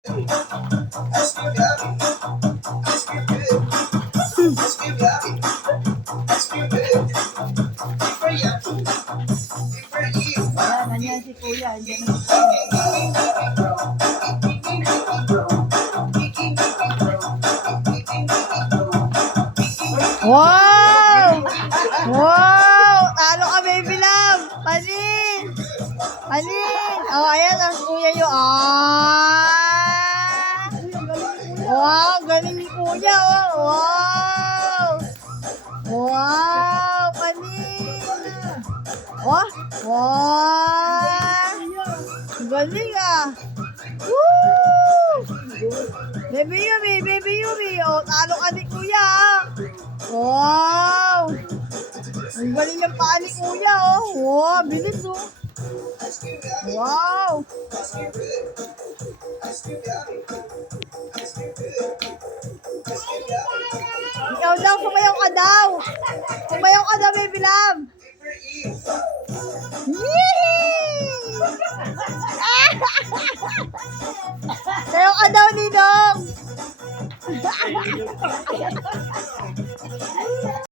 Nandiyan si Kuya. Nandiyan na si Kuya. Wow! Wow! Talo ka, baby love! Panin! Panin! Oh, ayan ang kuya nyo. Ah! Wow! Galing ni kuya, oh! Wow! Wow! Panin! Oh! Wow! Galing ah! Woo! Baby Yumi! Baby Yumi! Oh, talo ka ni kuya, ah! Wow! Ang galing ng paa ni kuya, oh! Wow! Bilis, oh! Wow! Ikaw daw, sumayaw ka daw! Sumayaw ka daw, baby love! Yee! Sayaw ka daw, Nino!